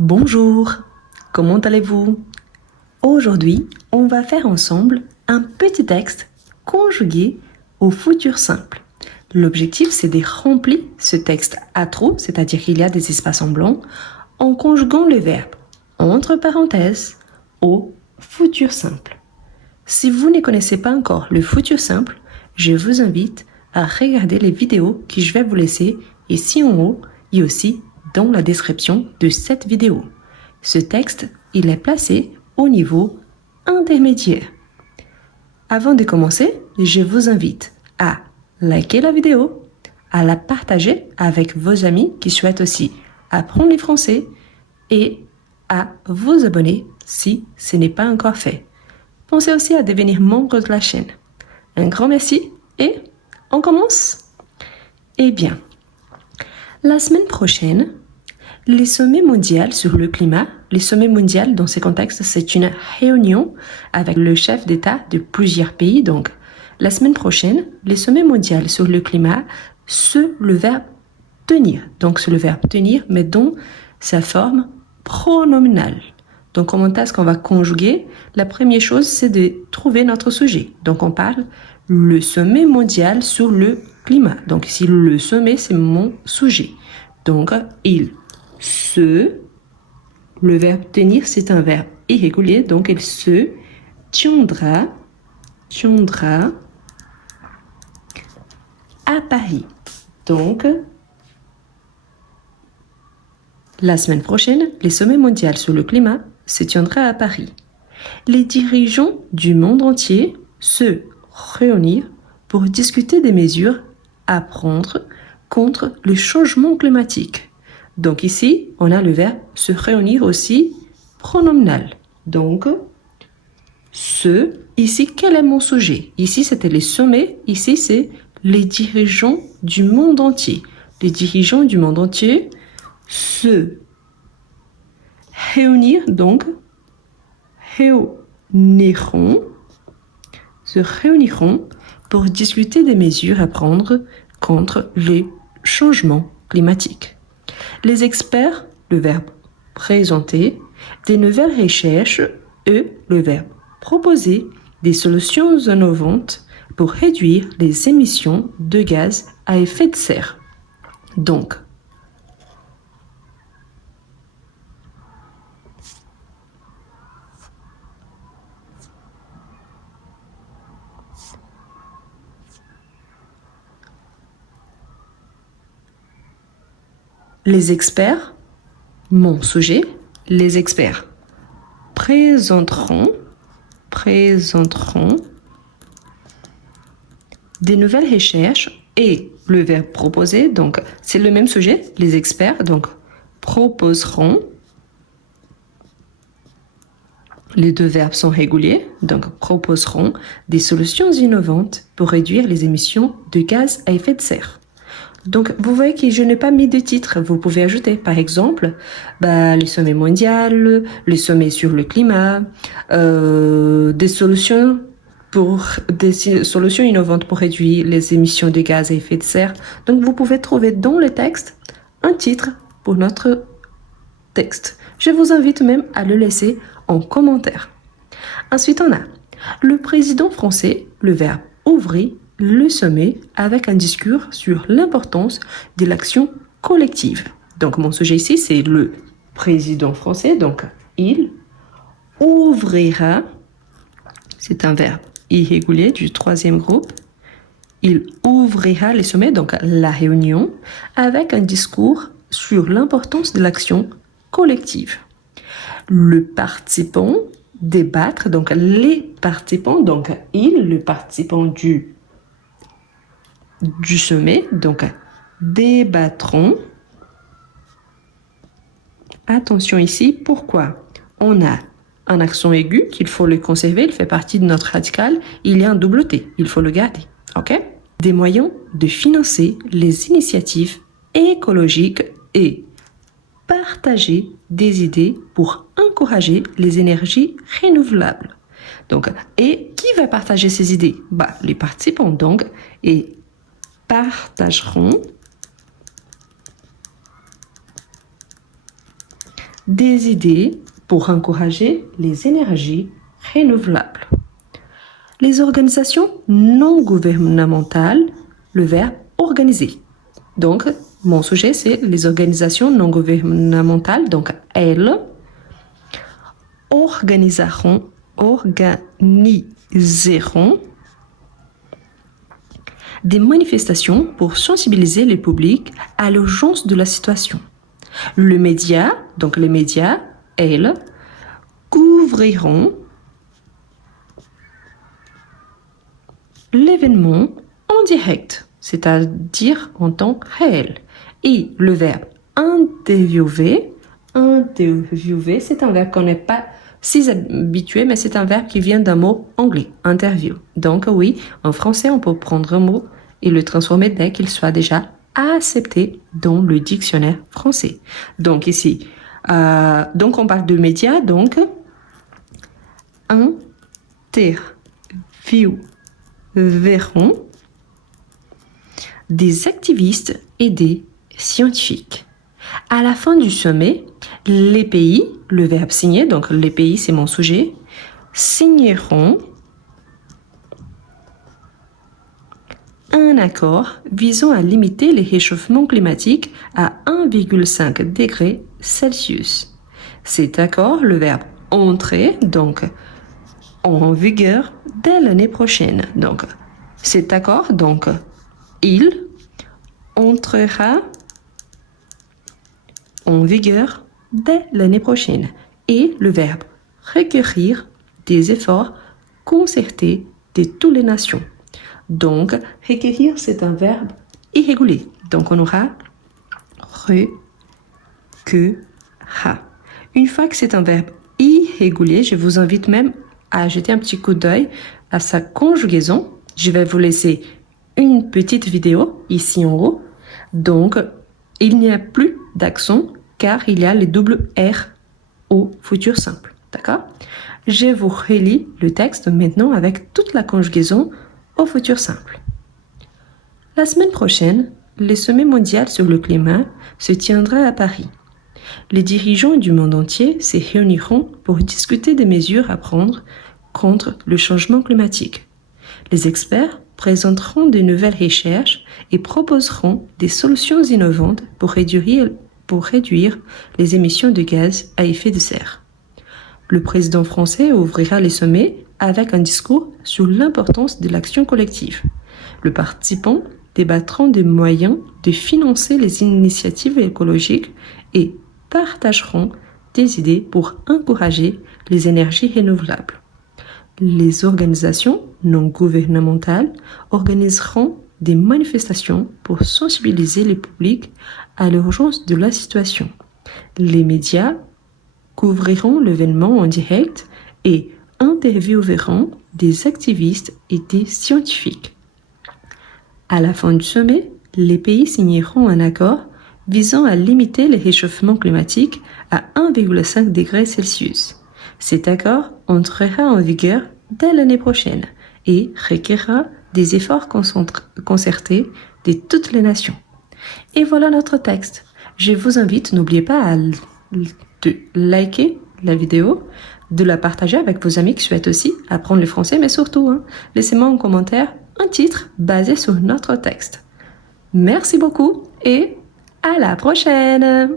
Bonjour, comment allez-vous? Aujourd'hui, on va faire ensemble un petit texte conjugué au futur simple. L'objectif, c'est de remplir ce texte à trop, c'est-à-dire qu'il y a des espaces en blanc, en conjuguant le verbe entre parenthèses au futur simple. Si vous ne connaissez pas encore le futur simple, je vous invite à regarder les vidéos que je vais vous laisser ici en haut et aussi dans la description de cette vidéo. Ce texte, il est placé au niveau intermédiaire. Avant de commencer, je vous invite à liker la vidéo, à la partager avec vos amis qui souhaitent aussi apprendre le français et à vous abonner si ce n'est pas encore fait. Pensez aussi à devenir membre de la chaîne. Un grand merci et on commence. Eh bien, la semaine prochaine, les sommets mondiaux sur le climat, les sommets mondiaux dans ces contextes, c'est une réunion avec le chef d'État de plusieurs pays. Donc, la semaine prochaine, les sommets mondiaux sur le climat, c'est le verbe tenir. Donc, c'est le verbe tenir, mais dans sa forme pronominale. Donc, comment est-ce qu'on va conjuguer? La première chose, c'est de trouver notre sujet. Donc, on parle le sommet mondial sur le climat. Donc, ici, le sommet, c'est mon sujet. Donc, il se, le verbe tenir, c'est un verbe irrégulier. Donc, il se tiendra à Paris. Donc, la semaine prochaine, les sommets mondiaux sur le climat se tiendra à Paris. Les dirigeants du monde entier se réunir pour discuter des mesures à prendre contre le changement climatique. Donc ici, on a le verbe se réunir aussi pronominal. Donc, ici, quel est mon sujet? Ici, c'était les sommets. Ici, c'est les dirigeants du monde entier. Les dirigeants du monde entier se réunir, donc se réuniront pour discuter des mesures à prendre contre les changements climatiques. Les experts, le verbe présenter, des nouvelles recherches et le verbe proposer des solutions innovantes pour réduire les émissions de gaz à effet de serre. Donc, les experts, mon sujet, les experts présenteront des nouvelles recherches et le verbe proposer, donc c'est le même sujet, les experts, donc proposeront. Les deux verbes sont réguliers, donc proposeront des solutions innovantes pour réduire les émissions de gaz à effet de serre. Donc, vous voyez que je n'ai pas mis de titre. Vous pouvez ajouter, par exemple, les sommets mondiaux, les sommets sur le climat, des solutions innovantes pour réduire les émissions de gaz à effet de serre. Donc, vous pouvez trouver dans le texte un titre pour notre texte. Je vous invite même à le laisser en commentaire. Ensuite, on a le président français, le verbe ouvrir le sommet avec un discours sur l'importance de l'action collective. Donc, mon sujet ici, c'est le président français. Donc, il ouvrira, c'est un verbe irrégulier du troisième groupe. Il ouvrira les sommets, donc la réunion, avec un discours sur l'importance de l'action collective. Le participant débattre, donc les participants, donc le participant du sommet, donc débattront. Attention ici, pourquoi? On a un accent aigu qu'il faut le conserver, il fait partie de notre radical, il y a un double T, il faut le garder, ok? Des moyens de financer les initiatives écologiques et partager des idées pour encourager les énergies renouvelables. Donc, et qui va partager ces idées? Les participants, donc, et partageront des idées pour encourager les énergies renouvelables. Les organisations non gouvernementales, le verbe organiser. Donc, mon sujet, c'est les organisations non gouvernementales. Donc, elles organiseront des manifestations pour sensibiliser le public à l'urgence de la situation. Le média, donc les médias, elles, couvriront l'événement en direct, c'est-à-dire en temps réel. Et le verbe interviewer, c'est un verbe qu'on n'est pas si habitué, mais c'est un verbe qui vient d'un mot anglais, interview. Donc oui, en français, on peut prendre un mot et le transformer dès qu'il soit déjà accepté dans le dictionnaire français. Donc ici, donc on parle de médias, donc intervieweront des activistes et des scientifiques. À la fin du sommet, les pays, le verbe signer, donc les pays c'est mon sujet, signeront un accord visant à limiter les réchauffements climatiques à 1,5 degré Celsius. Cet accord, le verbe entrer, donc en vigueur dès l'année prochaine. Donc cet accord, donc il entrera en vigueur dès l'année prochaine. Et le verbe requérir des efforts concertés de toutes les nations. Donc, requérir, c'est un verbe irrégulier. Donc, on aura requerra. Une fois que c'est un verbe irrégulier, je vous invite même à jeter un petit coup d'œil à sa conjugaison. Je vais vous laisser une petite vidéo ici en haut. Donc, il n'y a plus d'accent car il y a les doubles R au futur simple. D'accord? Je vous relis le texte maintenant avec toute la conjugaison au futur simple. La semaine prochaine, le sommet mondial sur le climat se tiendra à Paris. Les dirigeants du monde entier se réuniront pour discuter des mesures à prendre contre le changement climatique. Les experts présenteront de nouvelles recherches et proposeront des solutions innovantes pour réduire les émissions de gaz à effet de serre. Le président français ouvrira les sommets avec un discours sur l'importance de l'action collective. Les participants débattront des moyens de financer les initiatives écologiques et partageront des idées pour encourager les énergies renouvelables. Les organisations non gouvernementales organiseront des manifestations pour sensibiliser le public à l'urgence de la situation. Les médias couvriront l'événement en direct et intervieweront des activistes et des scientifiques. À la fin du sommet, les pays signeront un accord visant à limiter le réchauffement climatique à 1,5 degré Celsius. Cet accord entrera en vigueur dès l'année prochaine et requerra des efforts concertés de toutes les nations. Et voilà notre texte. Je vous invite, n'oubliez pas de liker la vidéo, de la partager avec vos amis qui souhaitent aussi apprendre le français, mais surtout, laissez-moi en commentaire un titre basé sur notre texte. Merci beaucoup et à la prochaine!